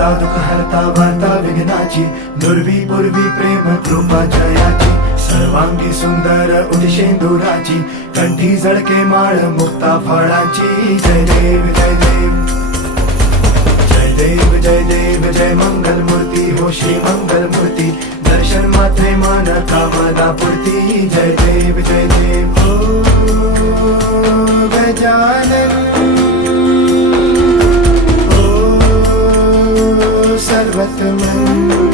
दाता दुःख हरता वार्ता विघ्नाची, दुर्वी पूर्वी प्रेम कृपा जयाची, सर्वांगी सुंदर उदिशेंदुराची, कंठी जळके माळ मुक्ता फळाची. जय देव जय देव जय देव जय देव जय मंगल मूर्ती हो श्री मंगल मूर्ती, दर्शन मात्रे मान कामना पूर्ती. जय देव जय देव ओ गजानन ओ सर्वतमन.